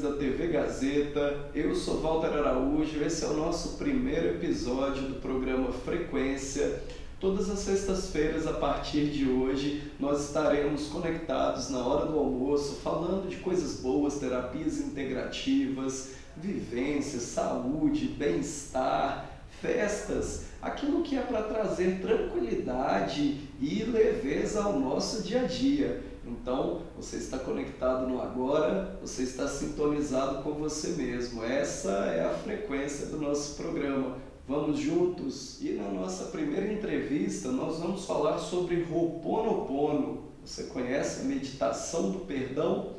telespectadores da TV Gazeta, eu sou Walter Araújo, esse é o nosso primeiro episódio do programa Frequência. Todas as sextas-feiras, a partir de hoje, nós estaremos conectados na hora do almoço, falando de coisas boas, terapias integrativas, vivências, saúde, bem-estar, festas, aquilo que é para trazer tranquilidade e leveza ao nosso dia a dia. Então, você está conectado no agora, você está sintonizado com você mesmo. Essa é a frequência do nosso programa. Vamos juntos? E na nossa primeira entrevista, nós vamos falar sobre Ho'oponopono. Você conhece a meditação do perdão?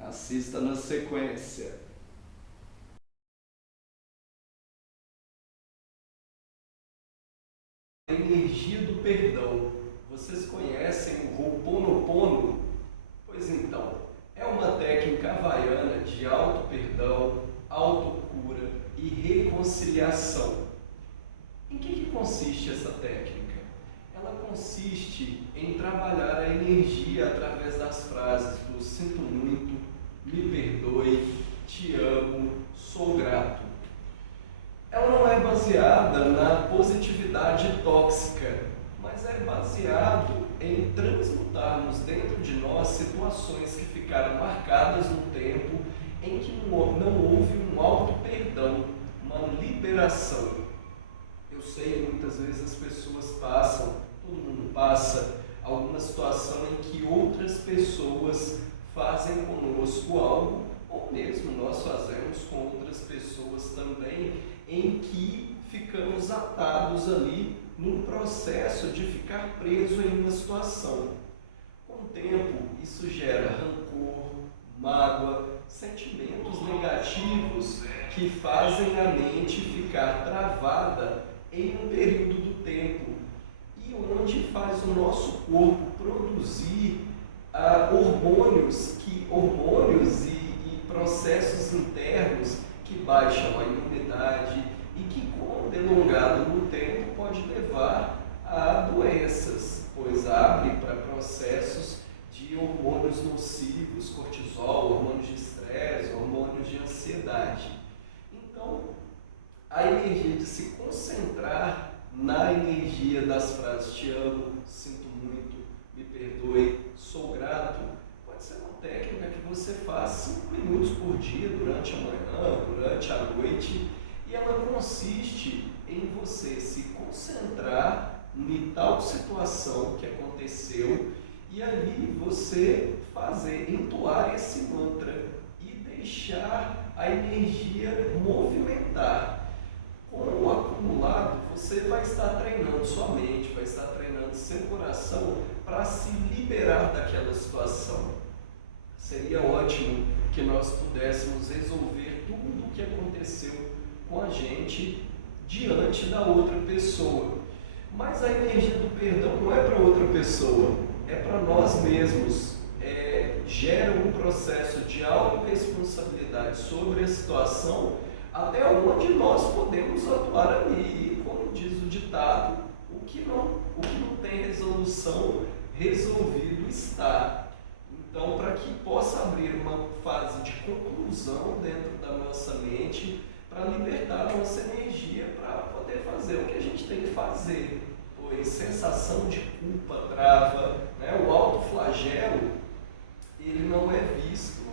Assista na sequência. A energia do perdão. Vocês conhecem o Ho'oponopono? Pois então, é uma técnica havaiana de auto-perdão, autocura e reconciliação. Em que consiste essa técnica? Ela consiste em trabalhar a energia através das frases do sinto muito, me perdoe, te amo, sou grato. Ela não é baseada na positividade tóxica, mas é baseado em transmutarmos dentro de nós situações que ficaram marcadas no tempo em que não houve um auto-perdão, uma liberação. Eu sei, muitas vezes as pessoas passam, todo mundo passa, alguma situação em que outras pessoas fazem conosco algo, ou mesmo nós fazemos com outras pessoas também, em que ficamos atados ali num processo de ficar preso em uma situação. Com o tempo, isso gera rancor, mágoa, sentimentos negativos que fazem a mente ficar travada em um período do tempo e onde faz o nosso corpo produzir hormônios e processos internos que baixam a imunidade e que, com delongado no tempo, pode levar a doenças, pois abre para processos de hormônios nocivos, cortisol, hormônios de estresse, hormônios de ansiedade. Então, a energia de se concentrar na energia das frases te amo, sinto muito, me perdoe, sou grato, pode ser uma técnica que você faz 5 minutos por dia, durante a manhã, durante a noite, e ela consiste em você se concentrar em tal situação que aconteceu e ali você entoar esse mantra e deixar a energia movimentar. Com o acumulado, você vai estar treinando sua mente, vai estar treinando seu coração para se liberar daquela situação. Seria ótimo que nós pudéssemos resolver tudo o que aconteceu com a gente diante da outra pessoa. Mas a energia do perdão não é para outra pessoa, é para nós mesmos. Gera um processo de autorresponsabilidade sobre a situação até onde nós podemos atuar ali. E como diz o ditado, o que não tem resolução, resolvido está. Então, para que possa abrir uma fase de conclusão dentro da nossa mente, para libertar a nossa energia, para poder fazer o que a gente tem que fazer. Pois sensação de culpa trava, né? O autoflagelo, ele não é visto,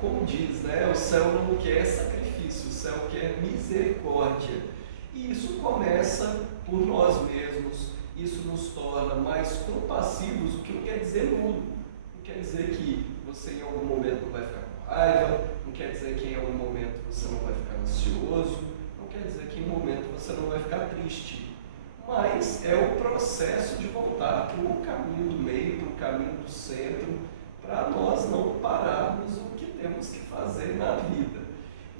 como diz, né? O céu não quer sacrifício, o céu quer misericórdia. E isso começa por nós mesmos, isso nos torna mais compassivos, o que não quer dizer nulo. Não quer dizer que você em algum momento não vai ficar com raiva, não quer dizer que em algum momento você não vai ficar ansioso, não quer dizer que em um momento você não vai ficar triste. Mas é o processo de voltar para o caminho do meio, para o caminho do centro, para nós não pararmos o que temos que fazer na vida.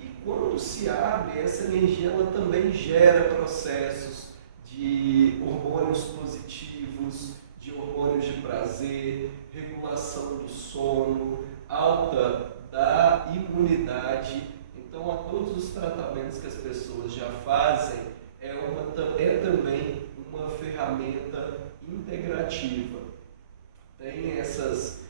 E quando se abre, essa energia ela também gera processos de hormônios positivos, de hormônios de prazer, regulação do sono, alta da imunidade. Então, a todos os tratamentos que as pessoas já fazem, é também uma ferramenta integrativa. Tem essas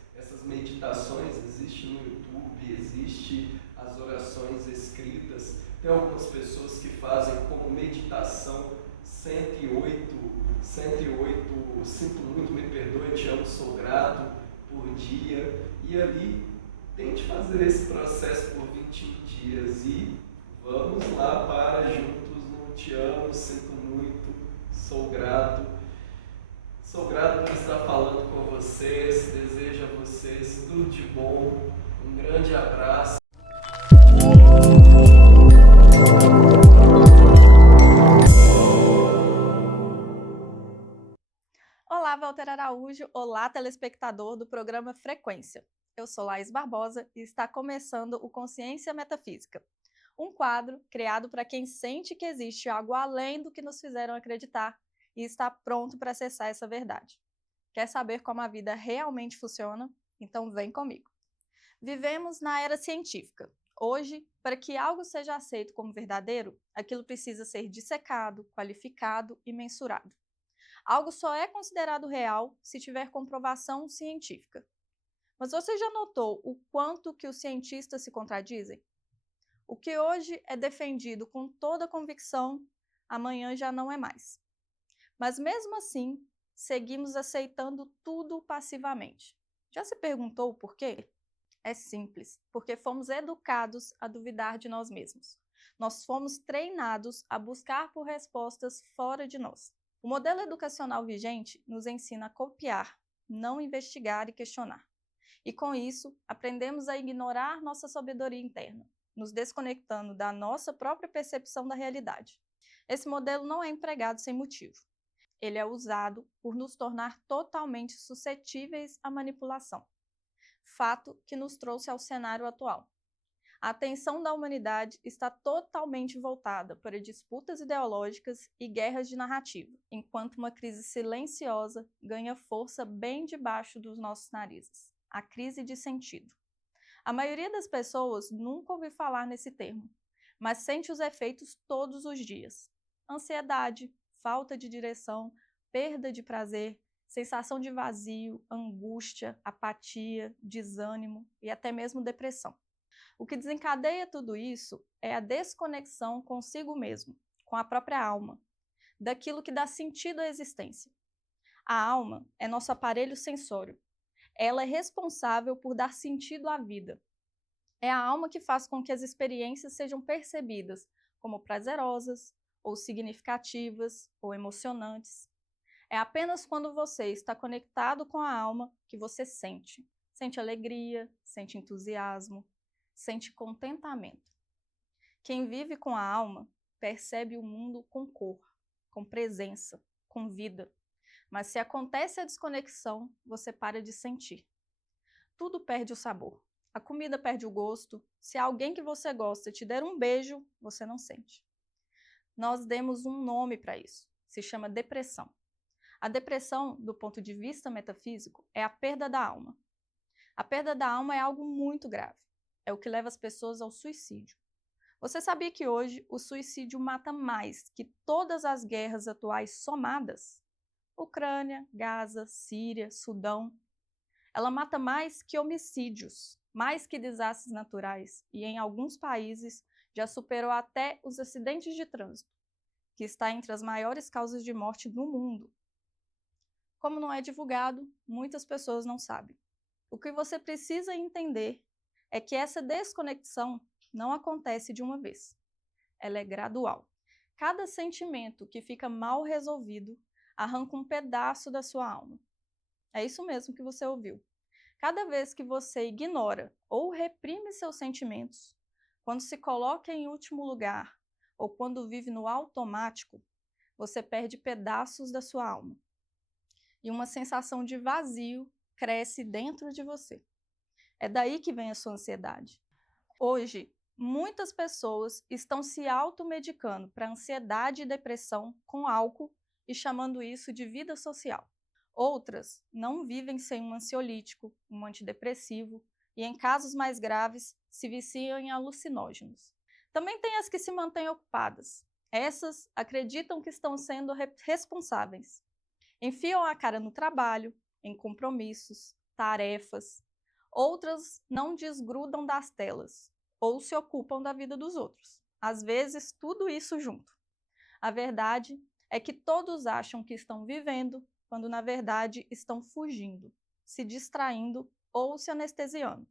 meditações, existe no YouTube, YouTube, existe as orações escritas, tem algumas pessoas que fazem como meditação 108, sinto muito, me perdoe, te amo, sou grato por dia, e ali tente fazer esse processo por 21 dias e vamos lá para juntos no te amo, sinto muito, sou grato. Sou grato por estar falando com vocês, desejo a vocês tudo de bom, um grande abraço. Olá, Walter Araújo. Olá, telespectador do programa Frequência. Eu sou Laís Barbosa e está começando o Consciência Metafísica, um quadro criado para quem sente que existe algo além do que nos fizeram acreditar e está pronto para acessar essa verdade. Quer saber como a vida realmente funciona? Então vem comigo. Vivemos na era científica. Hoje, para que algo seja aceito como verdadeiro, aquilo precisa ser dissecado, qualificado e mensurado. Algo só é considerado real se tiver comprovação científica. Mas você já notou o quanto que os cientistas se contradizem? O que hoje é defendido com toda convicção, amanhã já não é mais. Mas mesmo assim, seguimos aceitando tudo passivamente. Já se perguntou o porquê? É simples, porque fomos educados a duvidar de nós mesmos. Nós fomos treinados a buscar por respostas fora de nós. O modelo educacional vigente nos ensina a copiar, não investigar e questionar. E com isso, aprendemos a ignorar nossa sabedoria interna, nos desconectando da nossa própria percepção da realidade. Esse modelo não é empregado sem motivo. Ele é usado por nos tornar totalmente suscetíveis à manipulação. Fato que nos trouxe ao cenário atual. A atenção da humanidade está totalmente voltada para disputas ideológicas e guerras de narrativa, enquanto uma crise silenciosa ganha força bem debaixo dos nossos narizes. A crise de sentido. A maioria das pessoas nunca ouviu falar nesse termo, mas sente os efeitos todos os dias. Ansiedade, falta de direção, perda de prazer, sensação de vazio, angústia, apatia, desânimo e até mesmo depressão. O que desencadeia tudo isso é a desconexão consigo mesmo, com a própria alma, daquilo que dá sentido à existência. A alma é nosso aparelho sensório. Ela é responsável por dar sentido à vida. É a alma que faz com que as experiências sejam percebidas como prazerosas, ou significativas, ou emocionantes. É apenas quando você está conectado com a alma que você sente. Sente alegria, sente entusiasmo, sente contentamento. Quem vive com a alma percebe o mundo com cor, com presença, com vida. Mas se acontece a desconexão, você para de sentir. Tudo perde o sabor. A comida perde o gosto. Se alguém que você gosta te der um beijo, você não sente. Nós demos um nome para isso. Se chama depressão. A depressão, do ponto de vista metafísico, é a perda da alma. A perda da alma é algo muito grave. É o que leva as pessoas ao suicídio. Você sabia que hoje o suicídio mata mais que todas as guerras atuais somadas? Ucrânia, Gaza, Síria, Sudão. Ela mata mais que homicídios, mais que desastres naturais e, em alguns países, já superou até os acidentes de trânsito, que está entre as maiores causas de morte no mundo. Como não é divulgado, muitas pessoas não sabem. O que você precisa entender é que essa desconexão não acontece de uma vez. Ela é gradual. Cada sentimento que fica mal resolvido arranca um pedaço da sua alma. É isso mesmo que você ouviu. Cada vez que você ignora ou reprime seus sentimentos, quando se coloca em último lugar ou quando vive no automático, você perde pedaços da sua alma. E uma sensação de vazio cresce dentro de você. É daí que vem a sua ansiedade. Hoje, muitas pessoas estão se automedicando para ansiedade e depressão com álcool e chamando isso de vida social. Outras não vivem sem um ansiolítico, um antidepressivo e, em casos mais graves, se viciam em alucinógenos. Também tem as que se mantêm ocupadas. Essas acreditam que estão sendo responsáveis. Enfiam a cara no trabalho, em compromissos, tarefas, Outras não desgrudam das telas ou se ocupam da vida dos outros. Às vezes, tudo isso junto. A verdade é que todos acham que estão vivendo, quando na verdade estão fugindo, se distraindo ou se anestesiando.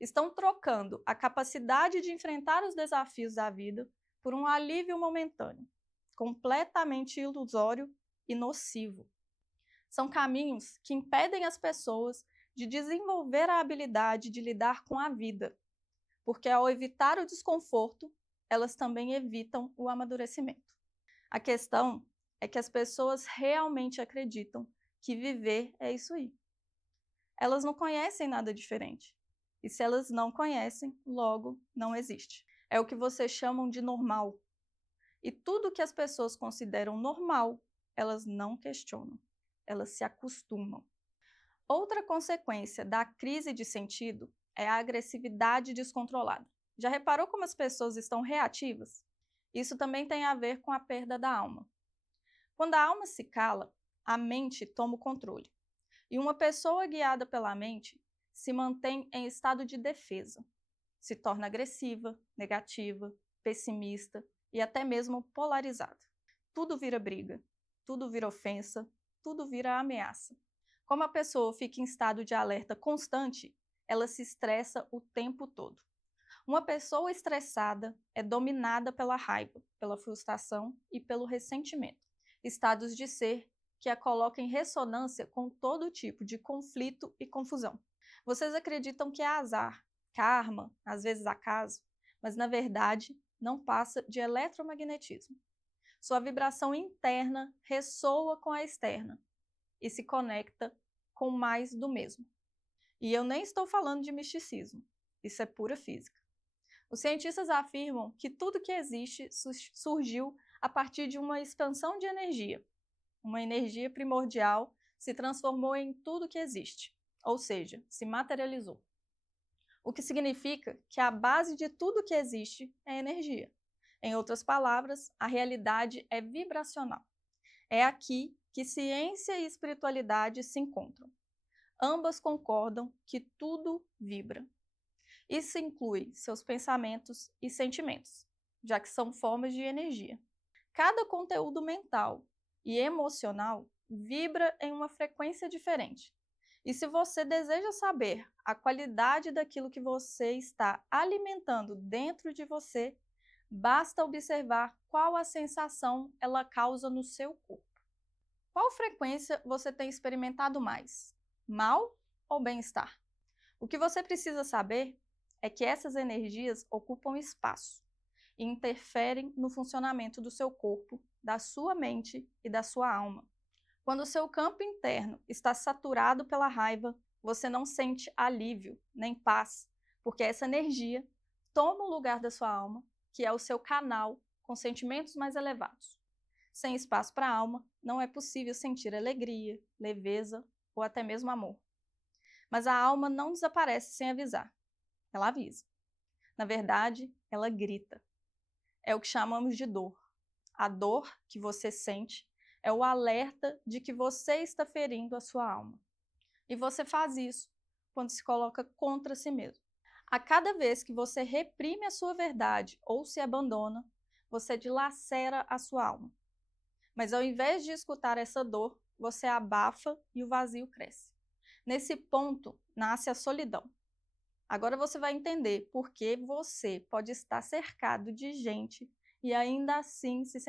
Estão trocando a capacidade de enfrentar os desafios da vida por um alívio momentâneo, completamente ilusório e nocivo. São caminhos que impedem as pessoas de desenvolver a habilidade de lidar com a vida, porque ao evitar o desconforto, elas também evitam o amadurecimento. A questão é que as pessoas realmente acreditam que viver é isso aí. Elas não conhecem nada diferente. E se elas não conhecem, logo não existe. É o que vocês chamam de normal. E tudo que as pessoas consideram normal, elas não questionam. Elas se acostumam. Outra consequência da crise de sentido é a agressividade descontrolada. Já reparou como as pessoas estão reativas? Isso também tem a ver com a perda da alma. Quando a alma se cala, a mente toma o controle. E uma pessoa guiada pela mente se mantém em estado de defesa. Se torna agressiva, negativa, pessimista e até mesmo polarizada. Tudo vira briga, tudo vira ofensa, tudo vira ameaça. Como a pessoa fica em estado de alerta constante, ela se estressa o tempo todo. Uma pessoa estressada é dominada pela raiva, pela frustração e pelo ressentimento. Estados de ser que a colocam em ressonância com todo tipo de conflito e confusão. Vocês acreditam que é azar, karma, às vezes acaso, mas na verdade não passa de eletromagnetismo. Sua vibração interna ressoa com a externa e se conecta com mais do mesmo. E eu nem estou falando de misticismo, isso é pura física. Os cientistas afirmam que tudo que existe surgiu a partir de uma expansão de energia. Uma energia primordial se transformou em tudo que existe, ou seja, se materializou. O que significa que a base de tudo que existe é energia. Em outras palavras, a realidade é vibracional. É aqui que ciência e espiritualidade se encontram. Ambas concordam que tudo vibra. Isso inclui seus pensamentos e sentimentos, já que são formas de energia. Cada conteúdo mental e emocional vibra em uma frequência diferente. E se você deseja saber a qualidade daquilo que você está alimentando dentro de você, basta observar qual a sensação ela causa no seu corpo. Qual frequência você tem experimentado mais? Mal ou bem-estar? O que você precisa saber é que essas energias ocupam espaço e interferem no funcionamento do seu corpo, da sua mente e da sua alma. Quando o seu campo interno está saturado pela raiva, você não sente alívio nem paz, porque essa energia toma o lugar da sua alma, que é o seu canal com sentimentos mais elevados. Sem espaço para a alma, não é possível sentir alegria, leveza ou até mesmo amor. Mas a alma não desaparece sem avisar. Ela avisa. Na verdade, ela grita. É o que chamamos de dor. A dor que você sente é o alerta de que você está ferindo a sua alma. E você faz isso quando se coloca contra si mesmo. A cada vez que você reprime a sua verdade ou se abandona, você dilacera a sua alma. Mas ao invés de escutar essa dor, você abafa e o vazio cresce. Nesse ponto, nasce a solidão. Agora você vai entender por que você pode estar cercado de gente e ainda assim se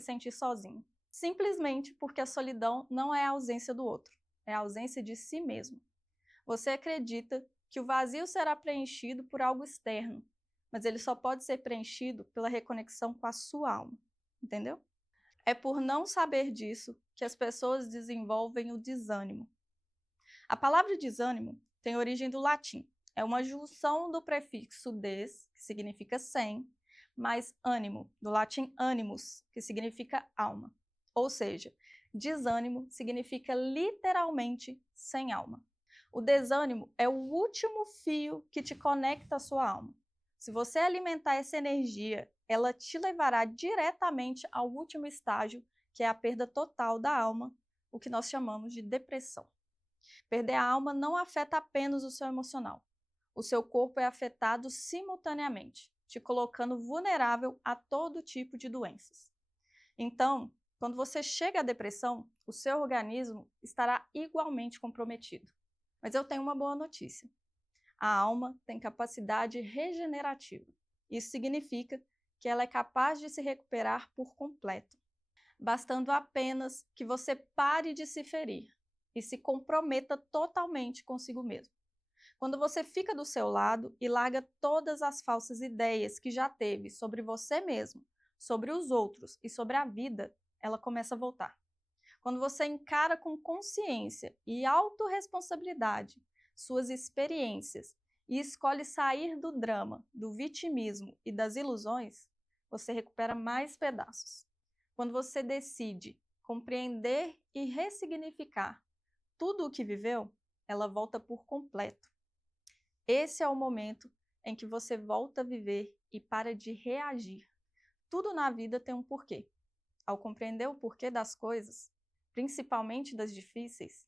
sentir sozinho. Simplesmente porque a solidão não é a ausência do outro, é a ausência de si mesmo. Você acredita que o vazio será preenchido por algo externo, mas ele só pode ser preenchido pela reconexão com a sua alma, entendeu? É por não saber disso que as pessoas desenvolvem o desânimo. A palavra desânimo tem origem do latim. É uma junção do prefixo des, que significa sem, mais ânimo, do latim animus, que significa alma. Ou seja, desânimo significa literalmente sem alma. O desânimo é o último fio que te conecta à sua alma. Se você alimentar essa energia, ela te levará diretamente ao último estágio, que é a perda total da alma, o que nós chamamos de depressão. Perder a alma não afeta apenas o seu emocional. O seu corpo é afetado simultaneamente, te colocando vulnerável a todo tipo de doenças. Então, quando você chega à depressão, o seu organismo estará igualmente comprometido. Mas eu tenho uma boa notícia. A alma tem capacidade regenerativa. Isso significa que ela é capaz de se recuperar por completo, bastando apenas que você pare de se ferir e se comprometa totalmente consigo mesmo. Quando você fica do seu lado e larga todas as falsas ideias que já teve sobre você mesmo, sobre os outros e sobre a vida, ela começa a voltar. Quando você encara com consciência e autorresponsabilidade suas experiências e escolhe sair do drama, do vitimismo e das ilusões, você recupera mais pedaços. Quando você decide compreender e ressignificar tudo o que viveu, ela volta por completo. Esse é o momento em que você volta a viver e para de reagir. Tudo na vida tem um porquê. Ao compreender o porquê das coisas, principalmente das difíceis,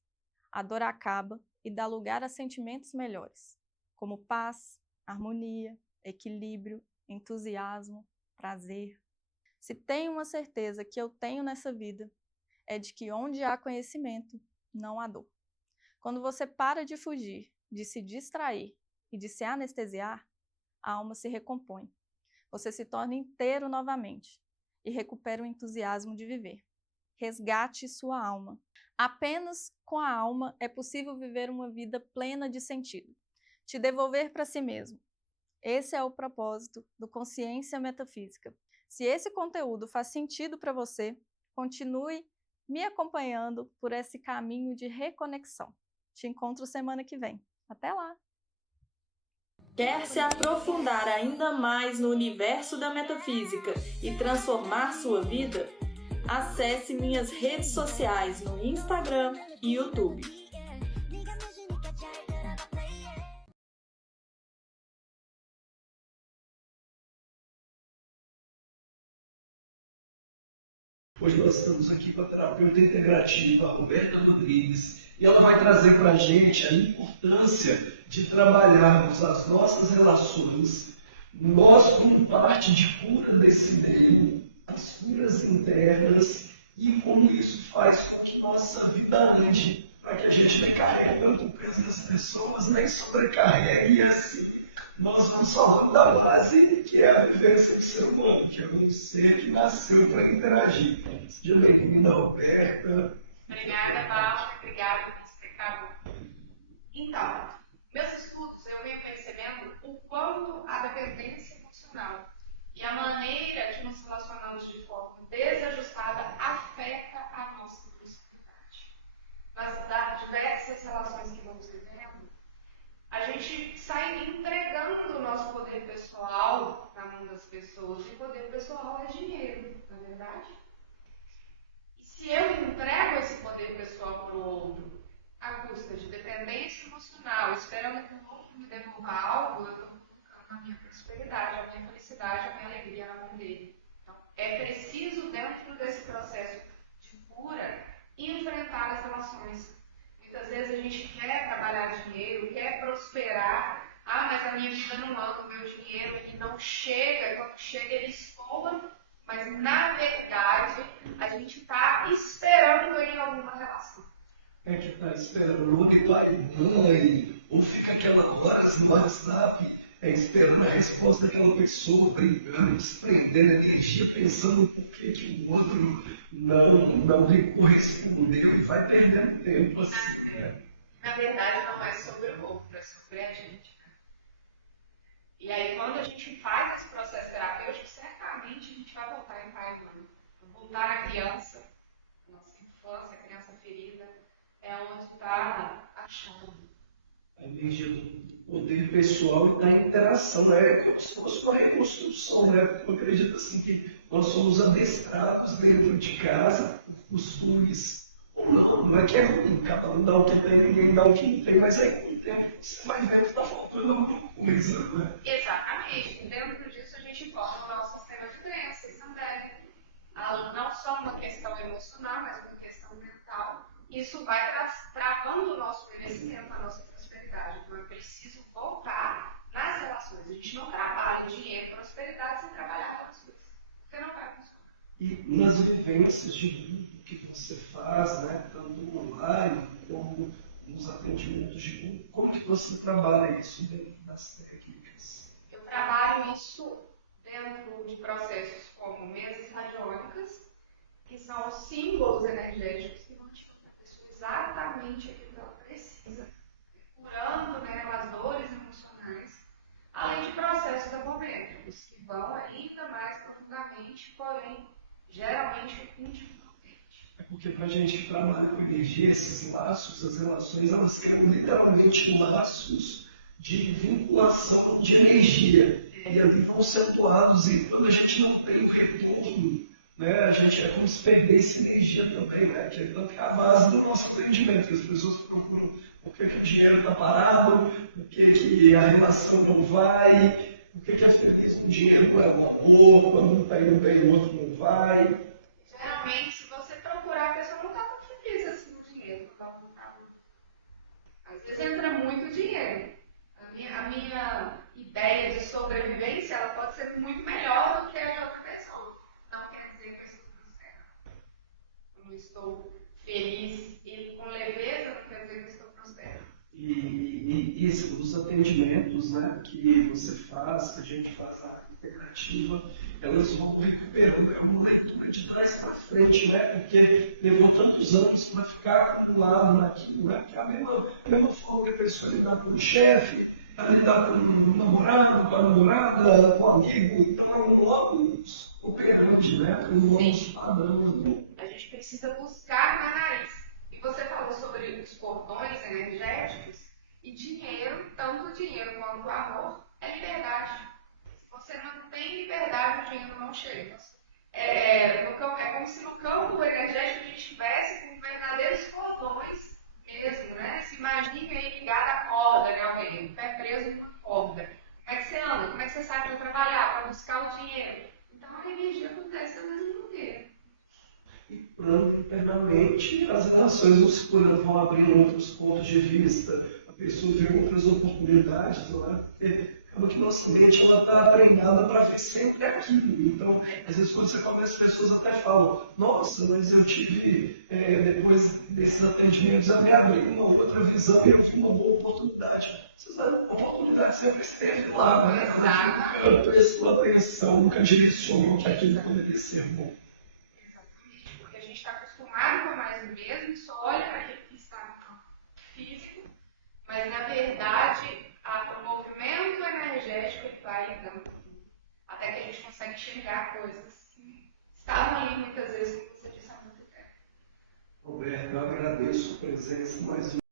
a dor acaba e dá lugar a sentimentos melhores, como paz, harmonia, equilíbrio, entusiasmo, prazer. Se tem uma certeza que eu tenho nessa vida, é de que onde há conhecimento, não há dor. Quando você para de fugir, de se distrair e de se anestesiar, a alma se recompõe. Você se torna inteiro novamente e recupera o entusiasmo de viver. Resgate sua alma. Apenas com a alma é possível viver uma vida plena de sentido. Te devolver para si mesmo. Esse é o propósito do Consciência Metafísica. Se esse conteúdo faz sentido para você, continue me acompanhando por esse caminho de reconexão. Te encontro semana que vem. Até lá! Quer se aprofundar ainda mais no universo da metafísica e transformar sua vida? Acesse minhas redes sociais no Instagram e YouTube. Hoje nós estamos aqui com a terapeuta integrativa Roberta Rodrigues e ela vai trazer para a gente a importância de trabalharmos as nossas relações, nós como parte de cura desse meio, as curas internas e como isso faz com que nossa vida ande, para que a gente não carregue tanto o peso das pessoas, nem sobrecarregue e assim nós vamos falar da base que é a vivência do ser humano, que é um ser que nasceu para interagir. Seja bem-vinda, Roberta. Obrigada, Bárbara. Obrigada, espectador. Então, meus estudos eu venho percebendo o quanto a dependência emocional e a maneira que nos relacionamos de forma desajustada afeta a nossa personalidade. Nas diversas relações que vamos vivendo, a gente sai entregando o nosso poder pessoal na mão das pessoas. E poder pessoal é dinheiro, não é verdade? E se eu entrego esse poder pessoal para o outro, à custa de dependência emocional, esperando que o outro me devolva algo, eu estou colocando a minha prosperidade, a minha felicidade, a minha alegria na mão dele. Então, é preciso, dentro desse processo de cura, enfrentar as relações. Muitas vezes a gente quer trabalhar dinheiro, quer prosperar. Ah, mas a minha vida não anda, o meu dinheiro ele não chega, quando chega ele escoa. Mas na verdade a gente está esperando em alguma relação. É que está esperando ou que pai e mãe, ou fica aquela horas, sabe? Esperando a resposta daquela pessoa, brigando, desprendendo energia, pensando por que o outro não correspondeu e vai perdendo tempo assim, né? Na verdade, não é sobre o outro, é sobre a gente. E aí, quando a gente faz esse processo terapêutico, certamente a gente vai voltar em pai e mãe. Voltar à criança, nossa infância, a criança ferida, é onde está a chave. A energia do poder pessoal está em interação, né? É como se fosse uma reconstrução, né? Eu acredito assim que nós somos adestrados dentro de casa, por costumes, ou não é que é ruim, cada um dá o que tem, ninguém dá o que não tem, mas aí com o tempo você vai ver que está faltando alguma coisa, né? Exatamente. Dentro disso a gente forma o nosso sistema de crenças também. Não só uma questão emocional, mas uma questão mental. isso vai travando o nosso merecimento, a nossa prosperidade. Então é preciso voltar nas relações. A gente não trabalha dinheiro e prosperidade sem trabalhar pelas coisas, porque não vai funcionar. E nas vivências de grupo que você faz, né, tanto online como nos atendimentos de grupo, como que você trabalha isso dentro das técnicas? Eu trabalho isso dentro de processos como mesas radiônicas, que são os símbolos energéticos que vão ativar a pessoa exatamente aquilo que ela precisa, curando, né, as dores emocionais, além de processos apométricos, que vão ainda mais profundamente, porém, geralmente individualmente. É porque para a gente que trabalha com energia, esses laços, as relações, elas criam literalmente laços de vinculação de energia. E ali vão ser atuados, e quando a gente não tem o retorno, né, a gente é como se perdesse energia também, né, que é tanto que é a base do nosso atendimento, que as pessoas procuram por que o dinheiro está parado, por que a relação não vai, por que a feliz do dinheiro não é o amor, quando um está indo bem o outro não vai. Geralmente, se você procurar, a pessoa não está tão feliz assim no dinheiro. Às vezes entra muito dinheiro. A minha ideia de sobrevivência ela pode ser muito melhor do que a de outra pessoa. Não quer dizer que eu estou prosperando. Eu não estou feliz e com leveza, não quer dizer que eu estou prosperando. E os atendimentos, né, que você faz, que a gente faz na integrativa, elas vão recuperando, é uma leitura de trás para frente, né, porque levou tantos anos para ficar acumulado naquilo, né, que é a mesma forma que a pessoa lidar com o chefe, lidar com o namorado, com a namorada, com o amigo, então logo operante, né, com o nosso padrão. A gente precisa buscar na raiz. E você falou sobre os cordões energéticos e dinheiro, tanto o dinheiro quanto o amor, é liberdade. Se você não tem liberdade, o dinheiro não chega. É como se no campo energético a gente estivesse com verdadeiros cordões mesmo, né? Se imagine aí ligado à corda de alguém, pé preso numa corda. Como é que você anda? Como é que você sai para trabalhar, para buscar o dinheiro? Então a energia acontece da mesma maneira. E plano internamente, as relações vão se curando, vão abrindo outros pontos de vista, a pessoa vê outras oportunidades, não é? Porque acaba que nossa mente está treinada para ver sempre aquilo. Então, às vezes, quando você conversa, as pessoas até falam: nossa, mas eu tive, depois desses atendimentos, a me abrir uma outra visão e eu vi uma boa oportunidade. Você sabe, a oportunidade sempre esteve lá, né? Exato. Ela prestou atenção, nunca direcionou que aquilo poderia ser bom. Porque a gente está acostumado com mais do mesmo, só olha para aquilo que está no campo físico, mas na verdade o movimento energético ele vai dando até que a gente consegue enxergar coisas que estavam ali muitas vezes, como você disse, há muito tempo. Roberto, eu agradeço a presença mais uma.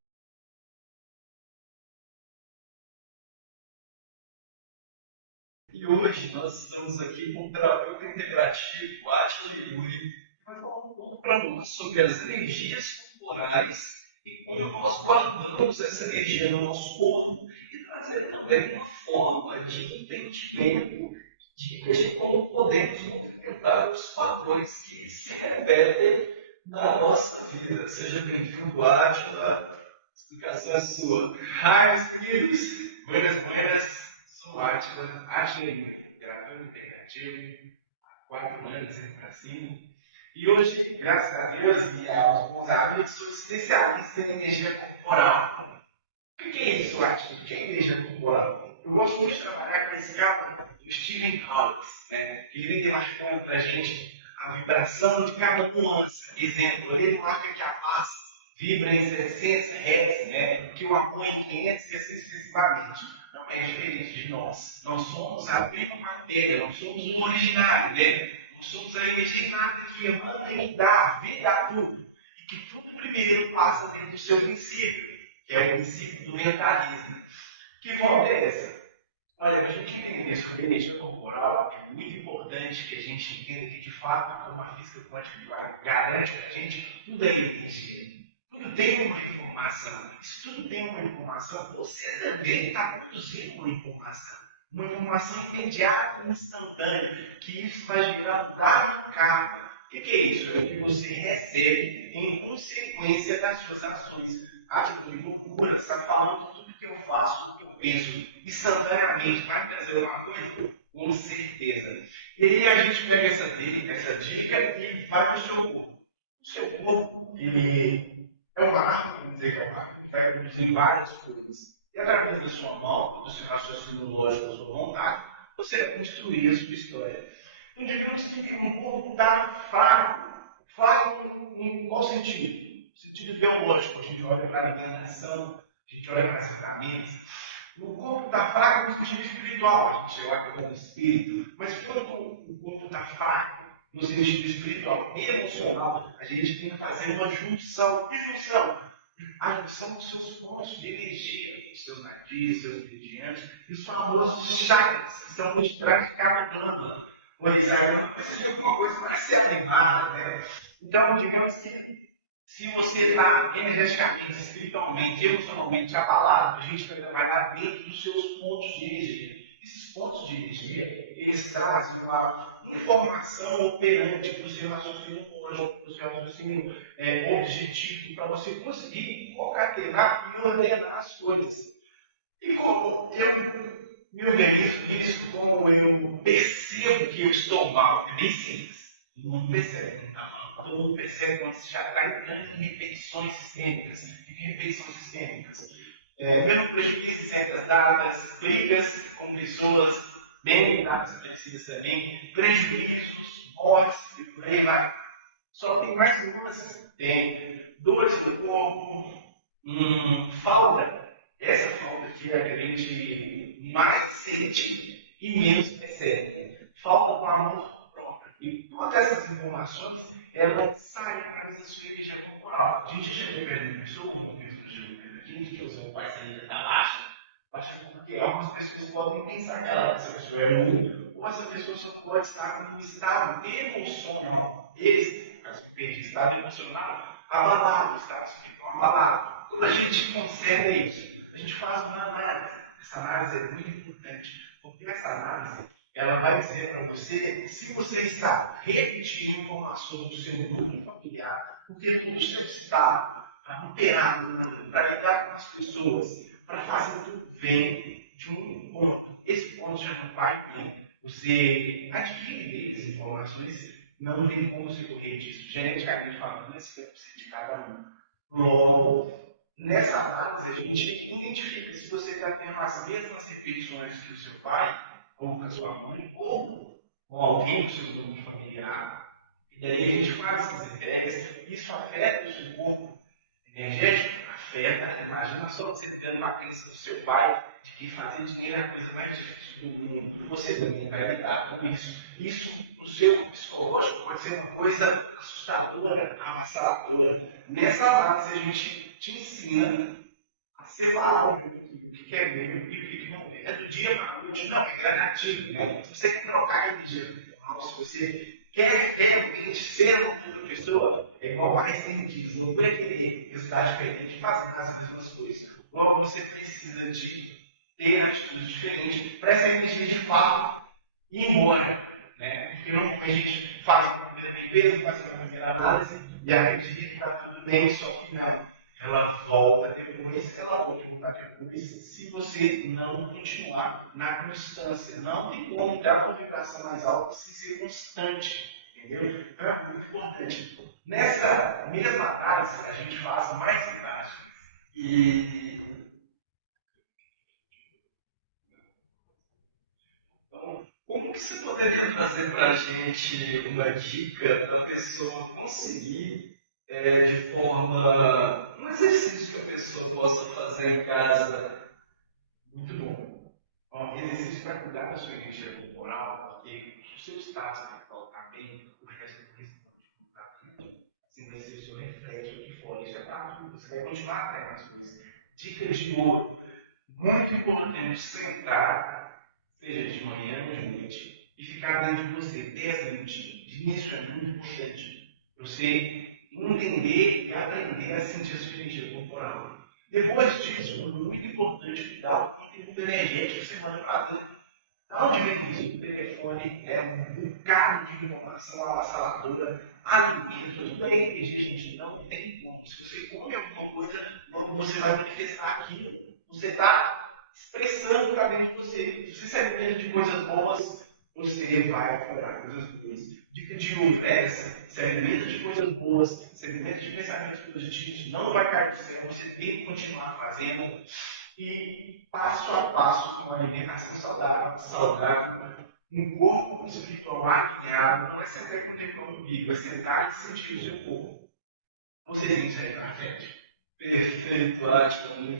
E hoje nós estamos aqui com o terapeuta integrativo, Átila Yuri, que vai falar um pouco para nós sobre as energias corporais e como nós guardamos essa energia no nosso corpo e trazer também uma forma de entendimento de como podemos movimentar os padrões que se repetem na nossa vida. Seja bem-vindo, Átila. A explicação é sua. Hi, queridos. Buenas. Sou Átila, terapeuta integrativo, há 4 anos em Brasil. E hoje, graças a Deus e aos bons amigos, sou especialista em energia corporal. O que é isso, Átila? O que é energia corporal? Eu gosto muito de trabalhar com esse cara, o Stephen Hawking, né? Ele vem demarcando para a gente a vibração de cada nuance. Exemplo, ele marca que a paz vibra em 600 Hz, né? Que o amor em 500 excessivamente. Não é diferente de nós. Nós somos a prima matéria, nós somos um originário, né? Nós somos a energia inata que emana e dá vida a tudo. E que tudo primeiro passa dentro do seu princípio, que é o princípio do mentalismo. Que volta é essa? Olha, para a gente entender sobre energia corporal, é muito importante que a gente entenda que, de fato, como a física quântica garante para a gente, tudo é energia. Tudo tem uma informação. Se tudo tem uma informação, você também está produzindo uma informação. Uma informação imediata, instantânea, que isso vai gerar um dado capa O que é isso? É o que você recebe em consequência das suas ações. A atitude loucura está falando que tudo que eu faço, que eu penso instantaneamente, vai trazer uma coisa, com certeza. E aí a gente pega essa dica e vai para o seu corpo. O seu corpo, ele é uma árvore, vamos dizer que é uma árvore, que vai produzir várias coisas. E através da sua mão, do seu raciocínio lógico, da sua vontade, você vai construir a sua história. Então, digamos que um corpo está fraco. Fraco em qual sentido? No sentido biológico. A gente olha para a alimentação, a gente olha para as ferramentas. O corpo está fraco no sentido espiritual, a gente olha para o espírito. Mas quando o corpo está fraco no sentido espiritual e emocional, a gente tem que fazer uma junção. Que junção? A junção dos seus pontos de energia, os seus nadis, seus meridianos, e os famosos chakras, que são por trás de cada glândula. O hexágono precisa de uma coisa para ser alinhada, né? Então, digamos que se você está energeticamente, espiritualmente, emocionalmente abalado, a gente vai trabalhar dentro dos seus pontos de energia. Esses pontos de energia, eles trazem uma informação operante para o seu raciocínio lógico, para o seu raciocínio objetivo, para você conseguir concatenar e ordenar as coisas. E como eu me organizo nisso, como eu percebo que eu estou mal, é bem simples. Todo mundo percebe que não está mal. Todo mundo percebe quando você já está entrando em repetições sistêmicas. E que repetições sistêmicas? Pelo prejuízo de certas datas, brigas com pessoas bem dadas, precisas também, prejuízos, mortes, e por aí vai. Só tem mais nuances. Tem dores do corpo, falta. Essa falta que a gente mais sente e menos percebe. Falta do amor próprio. E todas essas informações, elas saem mais da sua energia corporal. A gente já teve pessoa, uma pessoa de gente que usa o parceiro da baixa porque algumas pessoas podem pensar que essa pessoa é ruim, ou essa pessoa só pode estar num estado emocional. Estado emocional abalado, estado espiritual abalado. Quando a gente conserta isso, a gente faz uma análise. Essa análise é muito importante, porque essa análise ela vai dizer para você se você está repetindo informações do seu núcleo familiar, porque tudo está operado para lidar com as pessoas, para fazer tudo bem de um ponto. Esse ponto já não vai bem. Você adquire essas informações, não tem como você correr disso. Geneticamente falando, esse é de cada um. Logo, nessa análise, a gente identifica se você está tendo as mesmas repetições que o seu pai, ou com a sua mãe, ou com alguém do seu grupo familiar. E aí a gente faz essas ideias, isso afeta o seu corpo energético, afeta a imaginação. Você tendo uma crença do seu pai de que fazer dinheiro é a coisa mais difícil do mundo, você também vai lidar com isso. Isso, no seu psicológico, pode ser uma coisa assustadora, avassaladora. Nessa análise, a gente te ensina a separar o que é meio e o que não é. É do dia para a noite, não é gradativo. Né? Se você quer trocar energia emocional, se você quer realmente ser outra pessoa, é igual a cientismo, não vai querer resultado diferente, fazer as mesmas coisas. Logo, você precisa de ter atitudes diferentes para essa energia de fato ir embora. Né? Porque não a gente faz a primeira limpeza, faz a primeira análise e acredita que está tudo bem, só que não. Ela volta depois, ela volta depois, se você não continuar na constância. Não tem como ter uma vibração mais alta se ser constante. Entendeu? Então é muito importante. Nessa mesma análise, a gente faz mais análises. E então, como que você poderia trazer para a gente uma dica para a pessoa conseguir, de forma, um exercício que a pessoa possa fazer em casa? Muito bom. Exercício para cuidar da sua energia corporal, porque o seu estado mental está bem, o resto do restante está bem. Assim, vai ser o seu reflexo aqui fora. Isso é para tudo. Você vai continuar atraindo as coisas. Dica de ouro. Muito importante sentar, seja de manhã ou de noite, e ficar dentro de você 10 minutinhos. Isso é muito importante. Você entender e aprender a sentir a sua energia corporal. Depois disso, é muito importante cuidar do conteúdo energético que você manda para dentro. Da onde vem isso? O telefone é um bocado de informação avassaladora, alimento, tudo é RPG, gente, não tem como. Se você come alguma coisa, você vai manifestar aquilo. Você está expressando o que está dentro de você. Se você se alimenta de coisas boas, você vai aflorar coisas boas. Dica de ouro é essa: se alimenta de coisas boas, se alimenta de pensamentos positivos, não vai cair do céu, você tem que continuar fazendo. E passo a passo, com uma alimentação saudável, um corpo espiritual alinhado, não é sentar com o tempo no umbigo, é sentar e sentir o seu corpo. Vocês vão sair na frente. Perfeito, ótimo.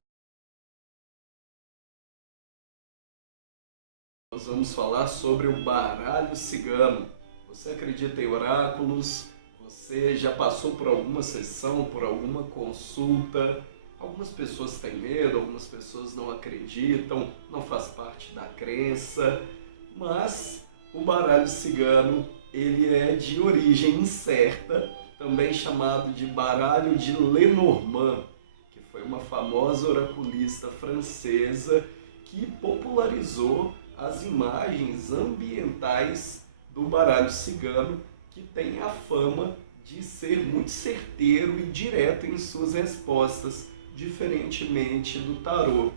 Nós vamos falar sobre o baralho cigano. Você acredita em oráculos? Você já passou por alguma sessão, por alguma consulta? Algumas pessoas têm medo, algumas pessoas não acreditam, não faz parte da crença, mas o baralho cigano ele é de origem incerta, também chamado de baralho de Lenormand, que foi uma famosa oraculista francesa que popularizou as imagens ambientais do baralho cigano, que tem a fama de ser muito certeiro e direto em suas respostas, diferentemente do tarô.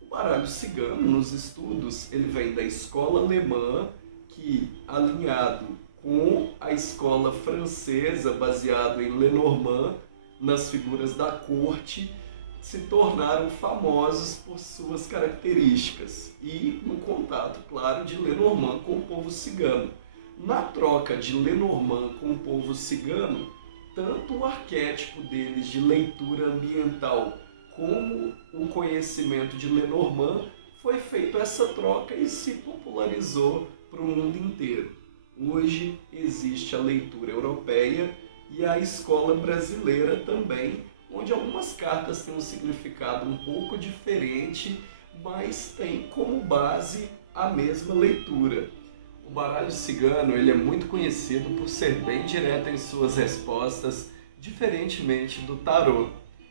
O baralho cigano, nos estudos, ele vem da escola alemã, que, alinhado com a escola francesa, baseado em Lenormand, nas figuras da corte, se tornaram famosos por suas características e no contato, claro, de Lenormand com o povo cigano. Na troca de Lenormand com o povo cigano, tanto o arquétipo deles de leitura ambiental como o conhecimento de Lenormand foi feito essa troca e se popularizou para o mundo inteiro. Hoje existe a leitura europeia e a escola brasileira também, onde algumas cartas têm um significado um pouco diferente, mas tem como base a mesma leitura. O baralho cigano ele é muito conhecido por ser bem direto em suas respostas, diferentemente do tarô.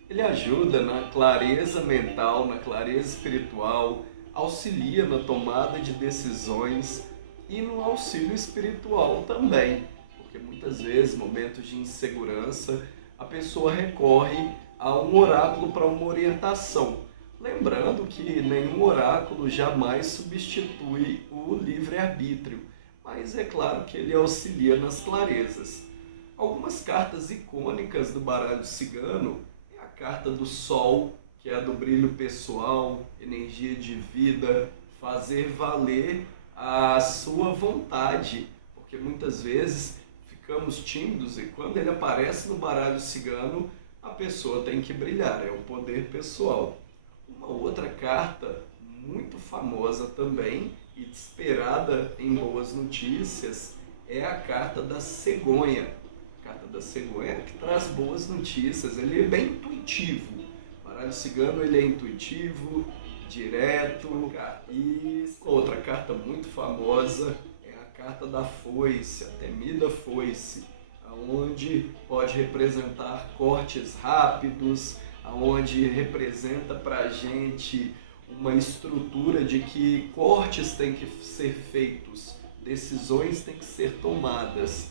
Ele ajuda na clareza mental, na clareza espiritual, auxilia na tomada de decisões e no auxílio espiritual também, porque muitas vezes, momentos de insegurança, a pessoa recorre a um oráculo para uma orientação. Lembrando que nenhum oráculo jamais substitui o livre-arbítrio, mas é claro que ele auxilia nas clarezas. Algumas cartas icônicas do baralho cigano é a carta do Sol, que é a do brilho pessoal, energia de vida, fazer valer a sua vontade, porque muitas vezes ficamos tímidos e quando ele aparece no baralho cigano, a pessoa tem que brilhar, é o poder pessoal. Uma outra carta muito famosa também e esperada em boas notícias é a carta da cegonha. A carta da cegonha que traz boas notícias, ele é bem intuitivo. O baralho cigano ele é intuitivo, direto. E outra carta muito famosa é a carta da foice, a temida foice, onde pode representar cortes rápidos, onde representa para a gente uma estrutura de que cortes têm que ser feitos, decisões têm que ser tomadas.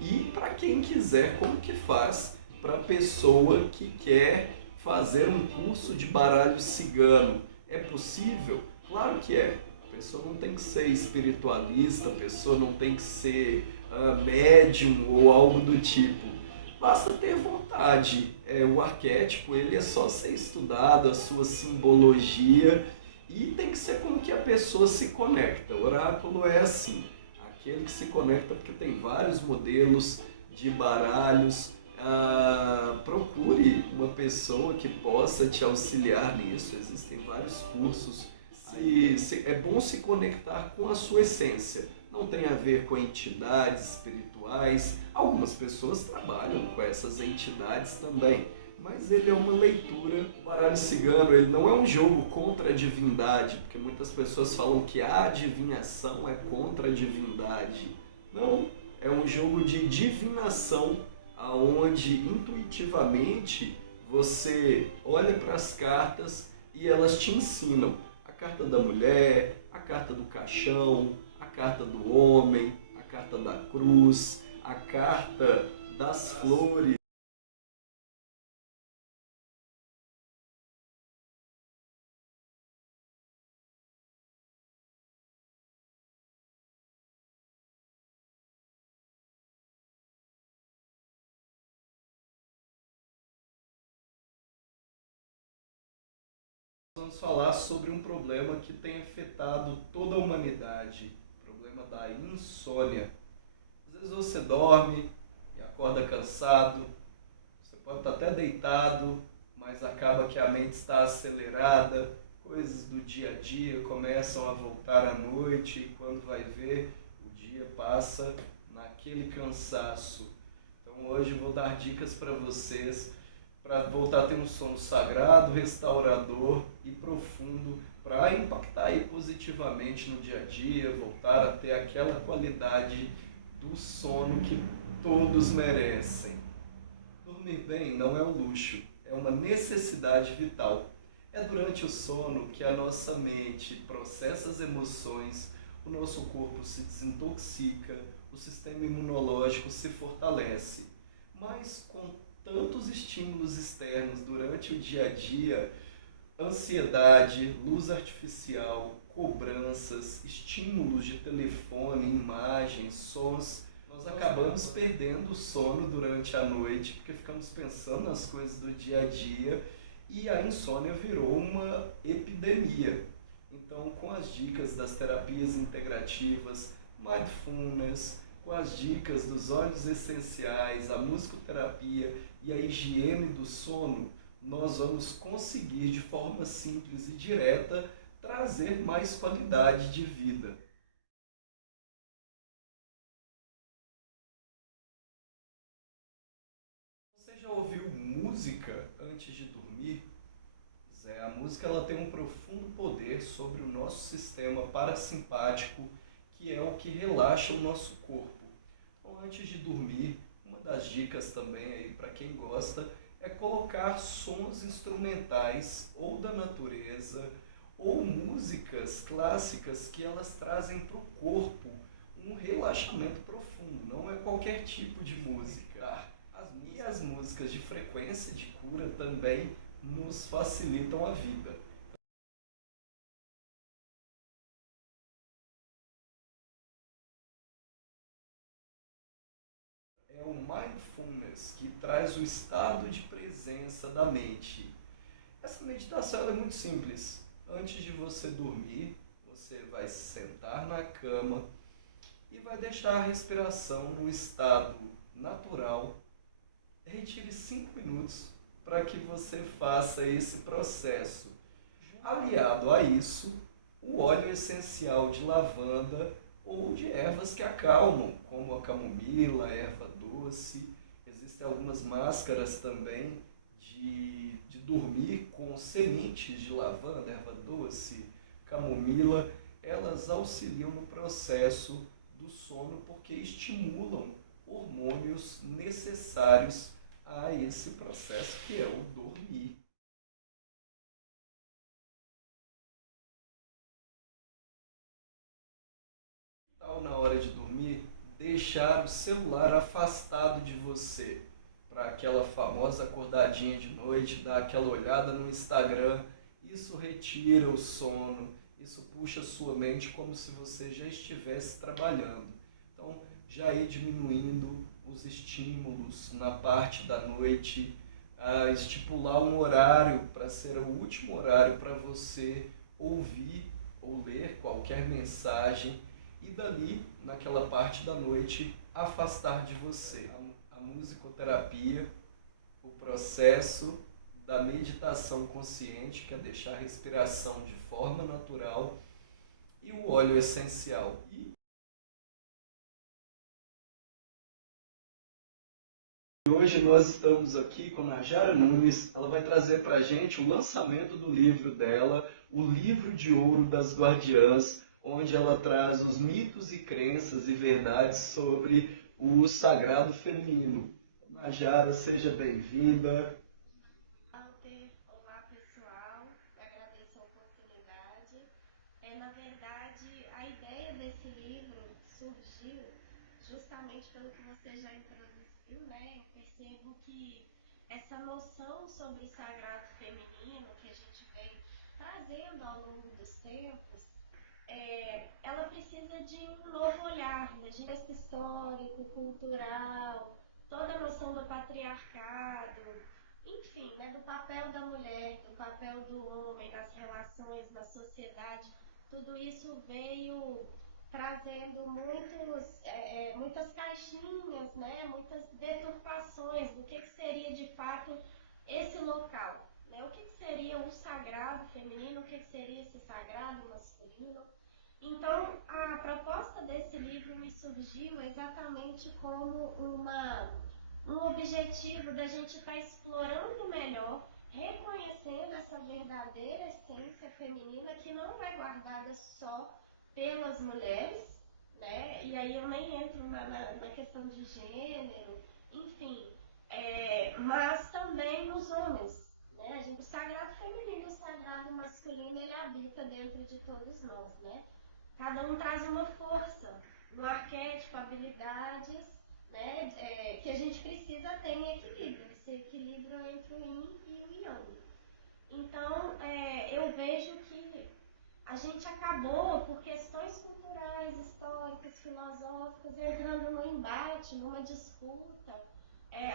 E para quem quiser, como que faz para a pessoa que quer fazer um curso de baralho cigano? É possível? Claro que é. A pessoa não tem que ser espiritualista, a pessoa não tem que ser médium ou algo do tipo. Basta ter vontade. O arquétipo ele é só ser estudado, a sua simbologia, e tem que ser com que a pessoa se conecta. O oráculo é assim, aquele que se conecta porque tem vários modelos de baralhos. Procure uma pessoa que possa te auxiliar nisso, existem vários cursos. É bom se conectar com a sua essência. Não tem a ver com entidades espirituais. Algumas pessoas trabalham com essas entidades também, mas ele é uma leitura. O baralho cigano ele não é um jogo contra a divindade, porque muitas pessoas falam que a adivinhação é contra a divindade. Não, é um jogo de divinação, onde intuitivamente você olha para as cartas e elas te ensinam. A carta da mulher, a carta do caixão, a carta do homem, a carta da cruz, a carta das flores. Vamos falar sobre um problema que tem afetado toda a humanidade, o problema da insônia. Às vezes você dorme e acorda cansado, você pode estar até deitado, mas acaba que a mente está acelerada, coisas do dia a dia começam a voltar à noite e quando vai ver, o dia passa naquele cansaço. Então hoje eu vou dar dicas para vocês para voltar a ter um sono sagrado, restaurador e profundo, para impactar aí positivamente no dia a dia, voltar a ter aquela qualidade do sono que todos merecem. Dormir bem não é um luxo, é uma necessidade vital. É durante o sono que a nossa mente processa as emoções, o nosso corpo se desintoxica, o sistema imunológico se fortalece. Mas com tantos estímulos externos durante o dia a dia, ansiedade, luz artificial, cobranças, estímulos de telefone, imagens, sons, nós acabamos perdendo o sono durante a noite porque ficamos pensando nas coisas do dia a dia e a insônia virou uma epidemia. Então, com as dicas das terapias integrativas, mindfulness, com as dicas dos óleos essenciais, a musicoterapia e a higiene do sono, nós vamos conseguir de forma simples e direta trazer mais qualidade de vida. Você já ouviu música antes de dormir? A música ela tem um profundo poder sobre o nosso sistema parasimpático, que é o que relaxa o nosso corpo. Então, antes de dormir, uma das dicas também aí para quem gosta é colocar sons instrumentais ou da natureza ou músicas clássicas que elas trazem para o corpo um relaxamento profundo. Não é qualquer tipo de música. E as músicas de frequência de cura também nos facilitam a vida. É o mindfulness que traz o estado de presença da mente. Essa meditação ela é muito simples. Antes de você dormir, você vai se sentar na cama e vai deixar a respiração no estado natural. Retire 5 minutos para que você faça esse processo. Aliado a isso, o óleo essencial de lavanda ou de ervas que acalmam, como a camomila, a erva doce. Existem algumas máscaras também de dormir com sementes de lavanda, erva doce, camomila. Elas auxiliam no processo do sono porque estimulam hormônios necessários a esse processo que é o dormir. Então, na hora de dormir, deixar o celular afastado de você, para aquela famosa acordadinha de noite, dar aquela olhada no Instagram. Isso retira o sono, isso puxa a sua mente como se você já estivesse trabalhando. Então, já ir diminuindo os estímulos na parte da noite, estipular um horário para ser o último horário para você ouvir ou ler qualquer mensagem e dali, naquela parte da noite, afastar de você. A musicoterapia, o processo da meditação consciente, que é deixar a respiração de forma natural, e o óleo essencial. E hoje nós estamos aqui com a Najara Nunes. Ela vai trazer para a gente o lançamento do livro dela, o Livro de Ouro das Guardiãs, onde ela traz os mitos e crenças e verdades sobre o sagrado feminino. Najara, seja bem-vinda. Olá pessoal, agradeço a oportunidade. Na verdade, surgiu justamente pelo que você já introduziu, né? Eu percebo que essa noção sobre o sagrado feminino que a gente vem trazendo ao longo dos tempos, ela precisa de um novo olhar, né? De contexto histórico, cultural, toda a noção do patriarcado, enfim, né? Do papel da mulher, do papel do homem nas relações, na sociedade. Tudo isso veio trazendo muitas caixinhas, né? Muitas deturpações do que seria de fato esse local. Né? O que seria o sagrado feminino, o que seria esse sagrado masculino. Então, a proposta desse livro me surgiu exatamente como um objetivo da gente estar explorando melhor, reconhecendo essa verdadeira essência feminina que não é guardada só pelas mulheres, né? E aí eu nem entro na questão de gênero, enfim, mas também nos homens. Né? O sagrado feminino e o sagrado masculino, ele habita dentro de todos nós, né? Cada um traz uma força, um arquétipo, habilidades, né? Que a gente precisa ter em equilíbrio, esse equilíbrio entre o yin e o yang. Então, eu vejo que a gente acabou, por questões culturais, históricas, filosóficas, entrando num embate, numa disputa,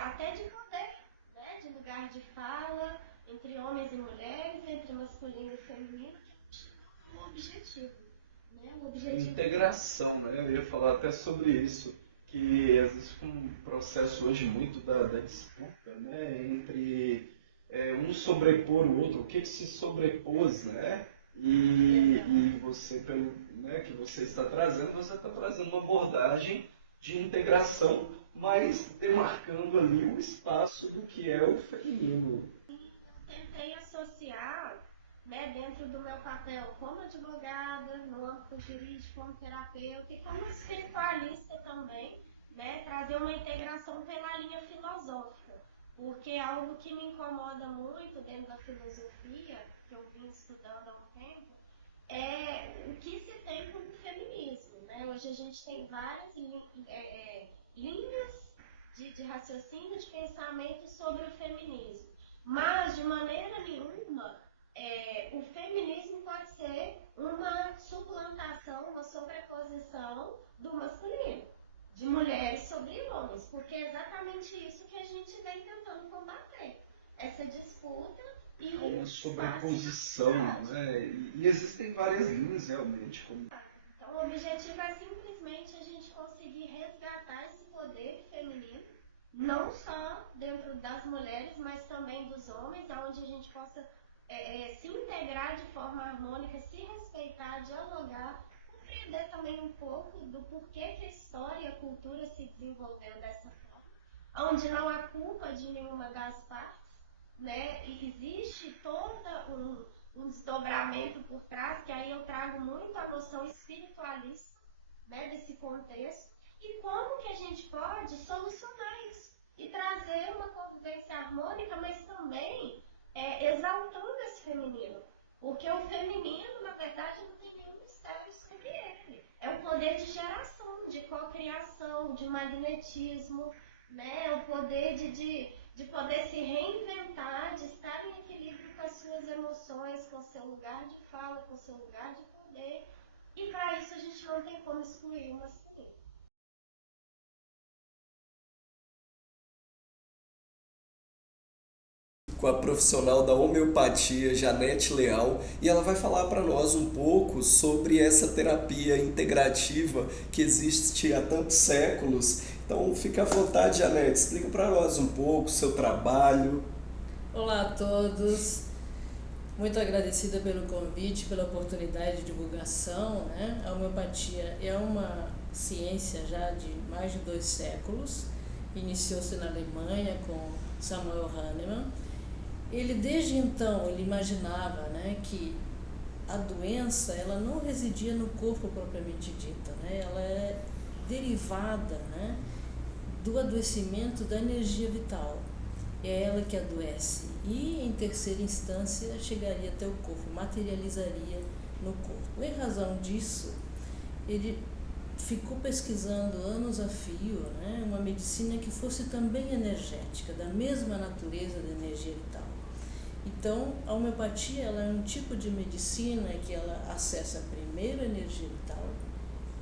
até de poder, né? De lugar de fala, entre homens e mulheres, entre masculino e feminino, que é um objetivo. Né? Um objetivo Integração, né? Eu ia falar até sobre isso, que existe um processo hoje muito da disputa, né? Entre um sobrepor o outro, o que se sobrepôs, né? E você, né, que você está trazendo uma abordagem de integração, mas demarcando ali o espaço do que é o feminino. Tentei associar, né, dentro do meu papel como advogada, no âmbito jurídico, como terapeuta e como espiritualista também, né, trazer uma integração pela linha filosófica, porque algo que me incomoda muito dentro da filosofia, que eu vim estudando há um tempo, é o que se tem como feminismo. Né? Hoje a gente tem várias linhas de raciocínio, de pensamento sobre o feminismo. Mas, de maneira nenhuma, o feminismo pode ser uma suplantação, uma sobreposição do masculino, de mulheres sobre homens, porque é exatamente isso que a gente vem tentando combater. Essa disputa e uma sobreposição, né? E existem várias linhas realmente. Então, o objetivo é simplesmente a gente conseguir resgatar esse poder feminino, não só dentro das mulheres, mas também dos homens, onde a gente possa se integrar de forma harmônica, se respeitar, dialogar, compreender também um pouco do porquê que a história e a cultura se desenvolveu dessa forma, onde não há culpa de nenhuma das partes, né? E existe todo um desdobramento por trás, que aí eu trago muito a noção espiritualista, né, desse contexto, e como que a gente pode solucionar isso e trazer uma convivência harmônica, mas também exaltando esse feminino, porque o feminino, na verdade, não tem nenhum mistério sobre ele, é o poder de geração, de cocriação, de magnetismo, né, é o poder de poder se reinventar, de estar em equilíbrio com as suas emoções, com o seu lugar de fala, com o seu lugar de poder. E para isso a gente não tem como excluir o masculino. Com a profissional da homeopatia, Janete Leal, e ela vai falar para nós um pouco sobre essa terapia integrativa que existe há tantos séculos. Então, fica à vontade, Janete, explica para nós um pouco o seu trabalho. Olá a todos, muito agradecida pelo convite, pela oportunidade de divulgação. Né? A homeopatia é uma ciência já de mais de 2 séculos, iniciou-se na Alemanha com Samuel Hahnemann. Ele desde então ele imaginava, né, que a doença ela não residia no corpo propriamente dita, né? Ela é derivada, né, do adoecimento da energia vital. É ela que adoece e, em terceira instância, chegaria até o corpo, materializaria no corpo. Em razão disso, ele ficou pesquisando anos a fio, né, uma medicina que fosse também energética, da mesma natureza da energia vital. Então, a homeopatia ela é um tipo de medicina que ela acessa primeiro a energia vital,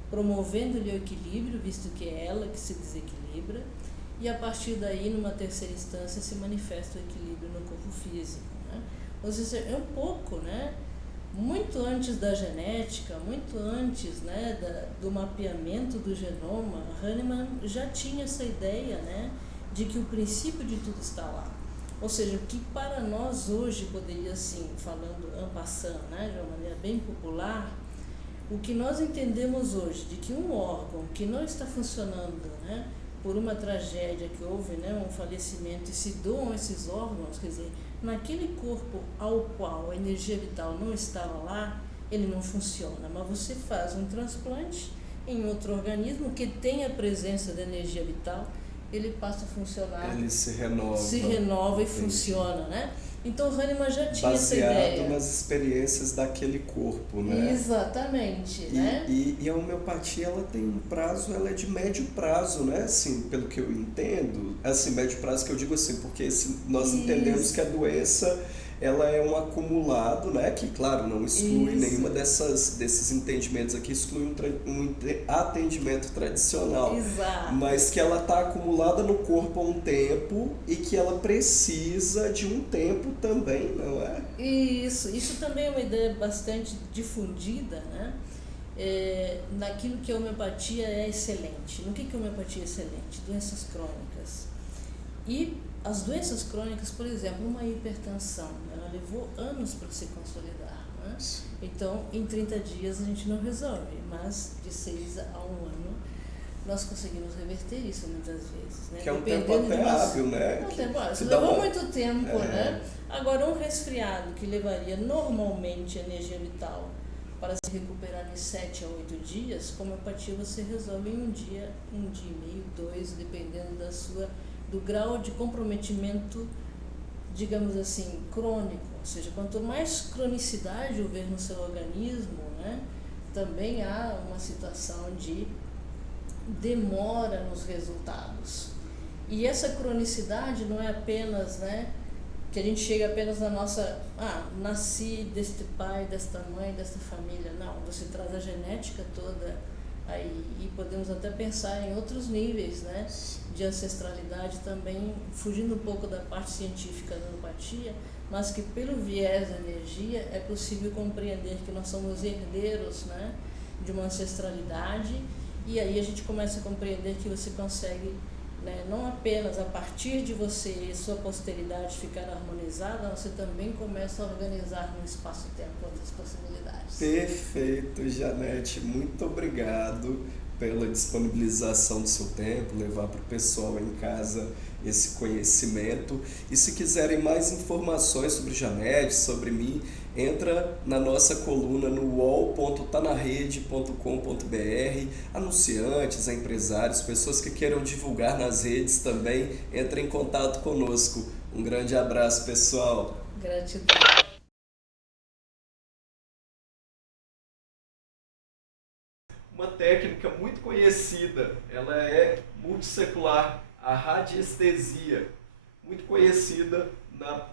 promovendo-lhe o equilíbrio, visto que é ela que se desequilibra, e a partir daí, numa terceira instância, se manifesta o equilíbrio no corpo físico. Né? Ou seja, é um pouco, né, muito antes da genética, muito antes, né, do mapeamento do genoma, Hahnemann já tinha essa ideia, né, de que o princípio de tudo está lá. Ou seja, o que para nós hoje poderia, assim, falando en passant, né, de uma maneira bem popular, o que nós entendemos hoje de que um órgão que não está funcionando, né, por uma tragédia que houve, né, um falecimento, e se doam esses órgãos, quer dizer, naquele corpo ao qual a energia vital não estava lá, ele não funciona. Mas você faz um transplante em outro organismo que tem a presença da energia vital, ele passa a funcionar. Ele se renova. Se renova e funciona, né? Então o Hahnemann já tinha essa ideia. Baseado nas experiências daquele corpo, né? Exatamente, né? E a homeopatia, ela tem um prazo, ela é de médio prazo, né? Assim, pelo que eu entendo, assim, médio prazo que eu digo assim, porque nós entendemos que a doença, ela é um acumulado, né? Que, claro, não exclui nenhuma desses entendimentos aqui, exclui um atendimento tradicional. Exato. Mas que ela está acumulada no corpo há um tempo e que ela precisa de um tempo também, não é? Isso também é uma ideia bastante difundida, né? Naquilo que a homeopatia é excelente. No que a homeopatia é excelente? Doenças crônicas. E as doenças crônicas, por exemplo, uma hipertensão, ela levou anos para se consolidar, né? Então, em 30 dias a gente não resolve, mas de 6 a 1 ano nós conseguimos reverter isso muitas vezes, né? Que é um tempo até hábil, né? Levou muito tempo, né? Agora, um resfriado que levaria normalmente a energia vital para se recuperar em 7 a 8 dias, com homeopatia você resolve em um dia e meio, 2, dependendo do grau de comprometimento, digamos assim, crônico. Ou seja, quanto mais cronicidade houver no seu organismo, né, também há uma situação de demora nos resultados. E essa cronicidade não é apenas, né, que a gente chega apenas na nossa, nasci deste pai, desta mãe, desta família. Não, você traz a genética toda aí, e podemos até pensar em outros níveis, né, de ancestralidade também, fugindo um pouco da parte científica da homeopatia, mas que pelo viés da energia é possível compreender que nós somos herdeiros, né, de uma ancestralidade, e aí a gente começa a compreender que você consegue, né, não apenas a partir de você e sua posteridade ficar harmonizada, você também começa a organizar no espaço-tempo outras possibilidades. Perfeito, Janete. Muito obrigado pela disponibilização do seu tempo, levar para o pessoal em casa esse conhecimento. E se quiserem mais informações sobre Janete, sobre mim, entra na nossa coluna no uol.tanarede.com.br. Anunciantes, empresários, pessoas que queiram divulgar nas redes também, entrem em contato conosco. Um grande abraço, pessoal. Gratidão. Uma técnica muito conhecida, ela é multissecular, a radiestesia, muito conhecida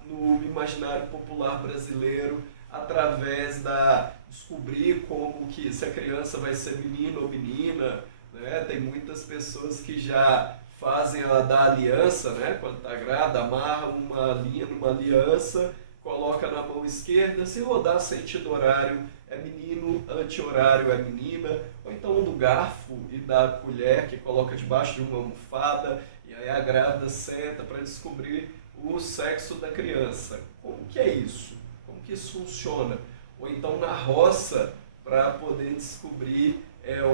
no imaginário popular brasileiro, através da descobrir como que se a criança vai ser menino ou menina, né? Tem muitas pessoas que já fazem a da aliança, né? Quando está grávida, amarra uma linha numa aliança, coloca na mão esquerda, se rodar sentido horário é menino, anti-horário é menina, ou então do garfo e da colher que coloca debaixo de uma almofada, e aí a grávida senta para descobrir o sexo da criança. Como que é isso? Como que isso funciona? Ou então na roça, para poder descobrir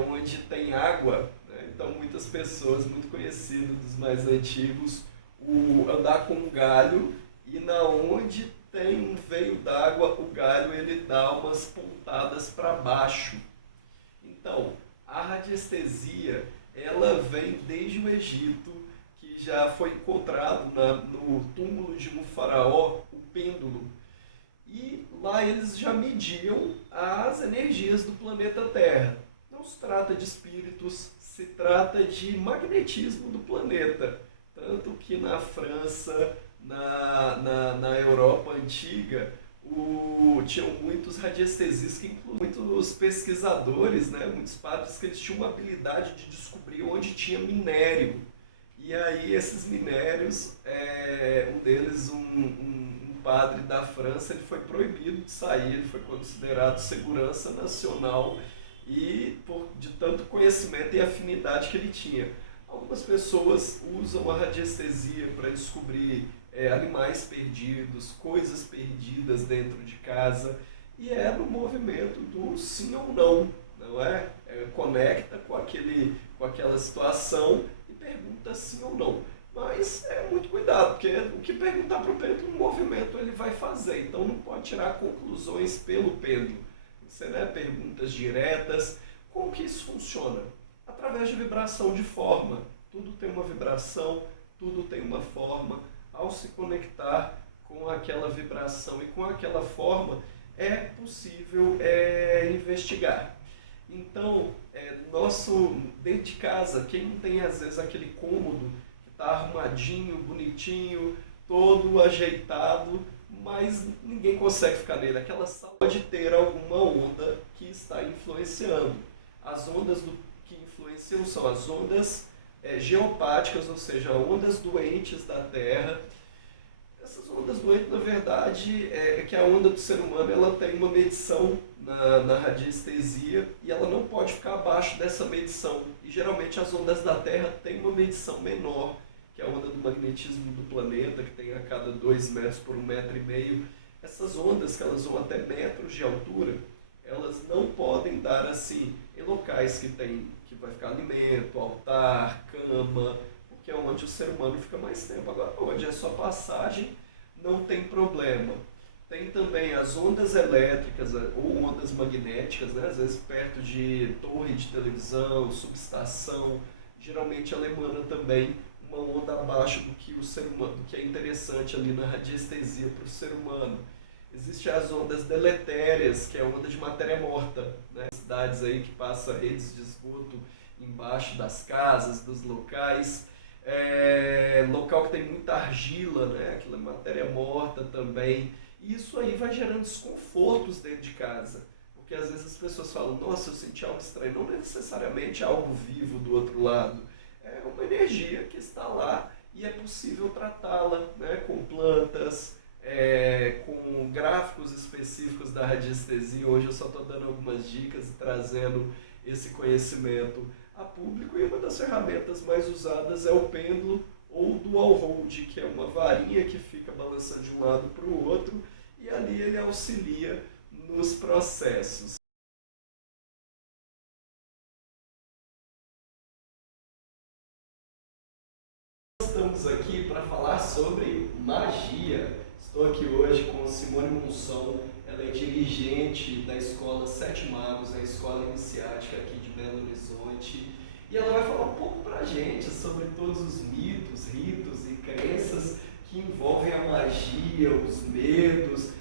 onde tem água, né? Então muitas pessoas, muito conhecidas dos mais antigos, andar com um galho, e na onde tem um veio d'água, o galho ele dá umas pontadas para baixo. Então, a radiestesia, ela vem desde o Egito, que já foi encontrado no túmulo de um faraó, o pêndulo. E lá eles já mediam as energias do planeta Terra. Não se trata de espíritos, se trata de magnetismo do planeta. Tanto que na França, na Europa antiga, tinham muitos radiestesistas, que incluem muitos pesquisadores, né, muitos padres, que eles tinham uma habilidade de descobrir onde tinha minério. E aí esses minérios, um deles, um padre da França, ele foi proibido de sair, ele foi considerado segurança nacional e de tanto conhecimento e afinidade que ele tinha. Algumas pessoas usam a radiestesia para descobrir animais perdidos, coisas perdidas dentro de casa, e é no movimento do sim ou não é? Conecta com aquela situação e pergunta sim ou não. Mas é muito cuidado, porque o que perguntar para o pêndulo, no movimento ele vai fazer, então não pode tirar conclusões pelo pêndulo. Você, né, perguntas diretas. Como que isso funciona? Através de vibração de forma. Tudo tem uma vibração, tudo tem uma forma. Ao se conectar com aquela vibração e com aquela forma, é possível investigar. Então, dentro de casa, quem não tem às vezes aquele cômodo que está arrumadinho, bonitinho, todo ajeitado, mas ninguém consegue ficar nele. Aquela sala pode ter alguma onda que está influenciando. As ondas que influenciam são as ondas geopáticas, ou seja, ondas doentes da Terra. Essas ondas doentes, na verdade, que a onda do ser humano ela tem uma medição na radiestesia e ela não pode ficar abaixo dessa medição. E geralmente as ondas da Terra têm uma medição menor, que é a onda do magnetismo do planeta, que tem a cada 2 metros por 1,5 metro. Essas ondas, que elas vão até metros de altura, elas não podem dar assim em locais que vai ficar alimento, altar, cama, porque é onde o ser humano fica mais tempo. Agora, onde é só passagem, não tem problema. Tem também as ondas elétricas ou ondas magnéticas, né? Às vezes perto de torre de televisão, subestação, geralmente ela emana também uma onda abaixo do que o ser humano, do que é interessante ali na radiestesia para o ser humano. Existem as ondas deletérias, que é a onda de matéria morta, né? Cidades aí que passam redes de esgoto embaixo das casas, dos locais. Local que tem muita argila, né? Aquela matéria morta também. E isso aí vai gerando desconfortos dentro de casa. Porque às vezes as pessoas falam, nossa, eu senti algo estranho. Não é necessariamente algo vivo do outro lado. É uma energia que está lá e é possível tratá-la, né? Com plantas, com gráficos específicos da radiestesia. Hoje eu só estou dando algumas dicas e trazendo esse conhecimento a público, e uma das ferramentas mais usadas é o pêndulo ou dual hold, que é uma varinha que fica balançando de um lado para o outro, e ali ele auxilia nos processos. Estamos aqui para falar sobre magia. Estou aqui hoje com Simone Monção, ela é dirigente da Escola Sete Magos, a escola iniciática aqui de Belo Horizonte, e ela vai falar um pouco para a gente sobre todos os mitos, ritos e crenças que envolvem a magia, os medos.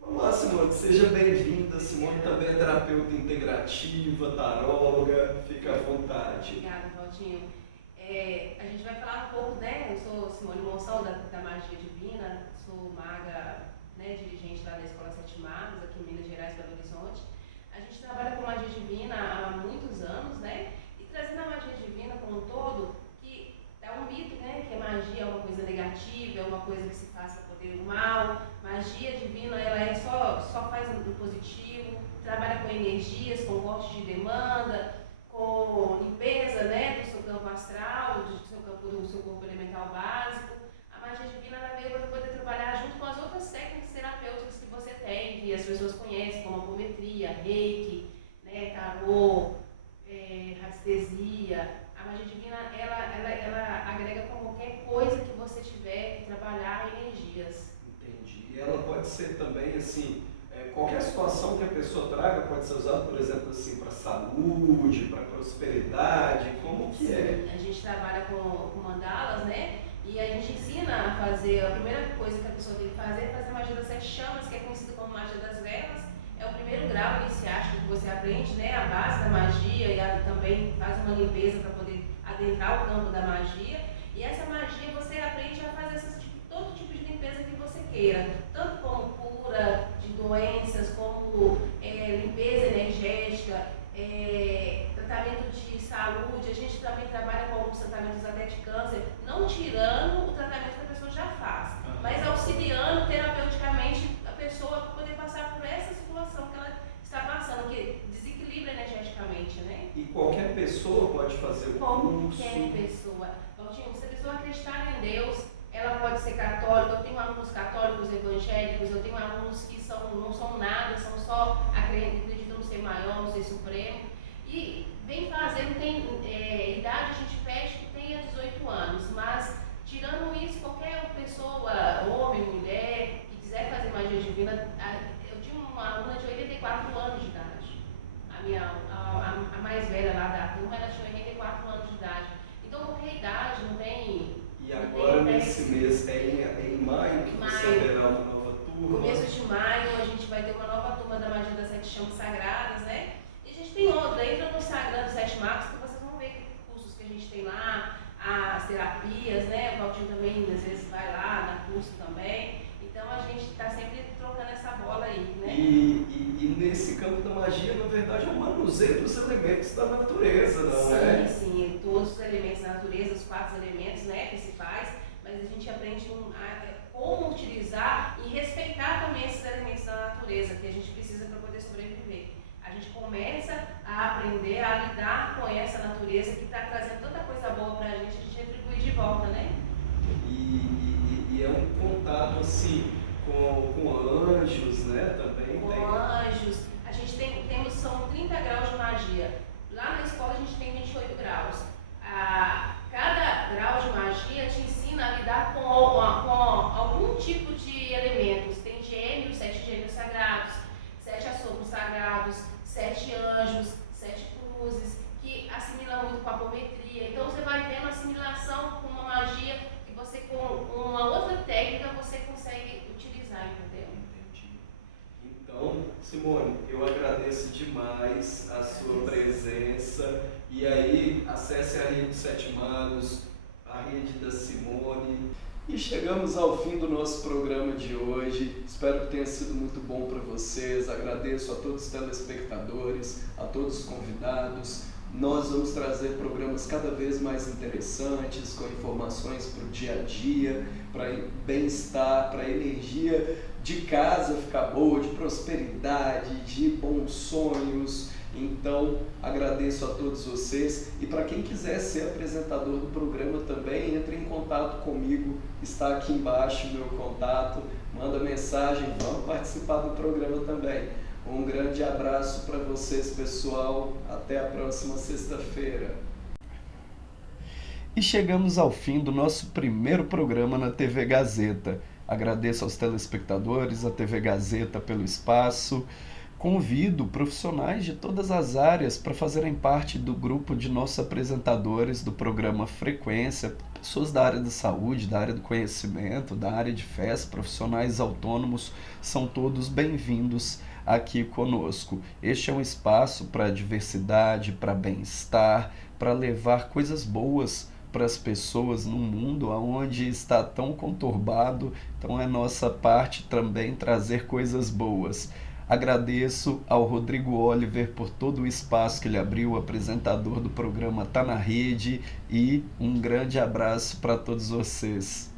Vamos lá, Simone, seja bem-vinda. Simone também é terapeuta integrativa, taróloga, fica à vontade. Obrigada, Claudinho. A gente vai falar um pouco, né? Eu sou Simone Monção, da Magia Divina, sou maga, né, dirigente lá da Escola Sete Magos, aqui em Minas Gerais, Belo Horizonte. A gente trabalha com magia divina há muitos anos, né? E trazendo a magia divina como um todo, que é um mito, né? Que a magia é uma coisa negativa, é uma coisa que se faz para poder o mal. Magia divina, ela só faz o positivo, trabalha com energias, com corte de demanda, com limpeza, né, do seu campo astral, do seu corpo elemental básico. A magia divina ela veio para poder trabalhar junto com as outras técnicas terapêuticas que você tem, que as pessoas conhecem, como apometria, reiki, né, tarô, radiestesia. A magia divina ela agrega com qualquer coisa que você tiver que trabalhar energias. Entendi. Ela pode ser também assim. Qualquer situação que a pessoa traga pode ser usada, por exemplo, assim, para saúde, para prosperidade, como que é? A gente trabalha com mandalas, né? E a gente ensina a fazer, a primeira coisa que a pessoa tem que fazer é fazer a magia das 7 chamas, que é conhecida como magia das velas. é o primeiro grau iniciático que você aprende, né, a base da magia e também faz uma limpeza para poder adentrar o campo da magia. E essa magia você aprende a fazer todo tipo de limpeza que você queira, tanto como cura de doenças, como limpeza energética, tratamento de saúde. A gente também trabalha com alguns tratamentos até de câncer, não tirando o tratamento que a pessoa já faz, mas auxiliando terapeuticamente a pessoa para poder passar por essa situação que ela está passando, que desequilibra energeticamente, né? E qualquer pessoa pode fazer o curso? Qualquer pessoa. Valtinho, se a pessoa acreditar em Deus, ela pode ser católica. Eu tenho alunos católicos, evangélicos, eu tenho alunos que não são nada, são só acreditam no ser maior, no ser supremo. E vem fazer, não tem idade, a gente fecha que tenha 18 anos, mas tirando isso, qualquer pessoa, homem, mulher, que quiser fazer magia divina, eu tinha uma aluna de 84 anos de idade. A mais velha lá da turma, ela tinha 84 anos de idade. Então, qualquer idade, não tem. E agora, nesse mês, em maio, que você terá uma nova turma? Começo de maio, a gente vai ter uma nova turma da magia das 7 chamas sagradas, né? E a gente tem outra. Entra no Instagram dos 7 magos que vocês vão ver que cursos que a gente tem lá, as terapias, né? O Valtinho também, às vezes, vai lá, dá curso também. Então, a gente está sempre trocando essa bola aí, né? E nesse campo da magia, na verdade, é o manuseio dos elementos da natureza, não é? Sim, todos os elementos da natureza, os 4 elementos, né, principais, mas a gente aprende como utilizar e respeitar também esses elementos da natureza que a gente precisa para poder sobreviver. A gente começa a aprender a lidar com essa natureza que está trazendo tanta coisa boa para a gente retribui de volta, né? E é um contato assim com anjos, né? Também com anjos. A gente são 30 graus de magia. Lá na escola a gente tem 28 graus. Cada grau de magia te ensina a lidar com algum tipo de elementos. Tem gêmeos, 7 gêmeos sagrados, 7 assopros sagrados, 7 anjos, 7 cruzes, que assimilam muito com a apometria. Então você vai vendo a assimilação com uma magia que você, com uma outra técnica, você consegue utilizar, entendeu? Entendi. Então, Simone, eu agradeço demais a sua presença. E aí, acesse a rede 7 Magos, a rede da Simone. E chegamos ao fim do nosso programa de hoje. Espero que tenha sido muito bom para vocês. Agradeço a todos os telespectadores, a todos os convidados. Nós vamos trazer programas cada vez mais interessantes, com informações para o dia a dia, para bem-estar, para a energia de casa ficar boa, de prosperidade, de bons sonhos. Então, agradeço a todos vocês. E para quem quiser ser apresentador do programa também, entre em contato comigo. Está aqui embaixo o meu contato. Manda mensagem, vamos participar do programa também. Um grande abraço para vocês, pessoal. Até a próxima sexta-feira. E chegamos ao fim do nosso primeiro programa na TV Gazeta. Agradeço aos telespectadores, à TV Gazeta pelo espaço. Convido profissionais de todas as áreas para fazerem parte do grupo de nossos apresentadores do programa Frequência, pessoas da área da saúde, da área do conhecimento, da área de festa, profissionais autônomos, são todos bem-vindos aqui conosco. Este é um espaço para diversidade, para bem-estar, para levar coisas boas para as pessoas num mundo onde está tão conturbado. Então é nossa parte também trazer coisas boas. Agradeço ao Rodrigo Oliver por todo o espaço que ele abriu, o apresentador do programa Tá na Rede, e um grande abraço para todos vocês.